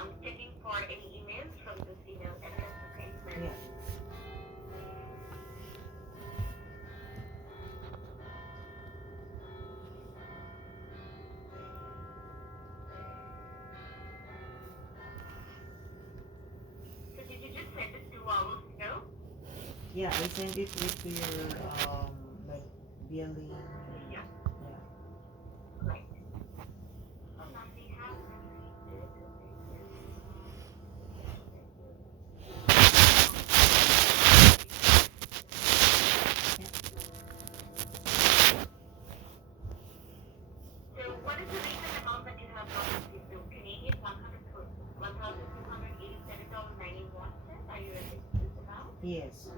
I'm checking for any emails from this email address, okay? Yeah. So did you just send it 2 hours ago? Yeah, I sent it with your like billing. Yeah, Yeah. right. We haven't received it. Okay, yes. So what is the recent amount that you have not received? So Canadian $1,287.91. Are you referring to this amount? Yes.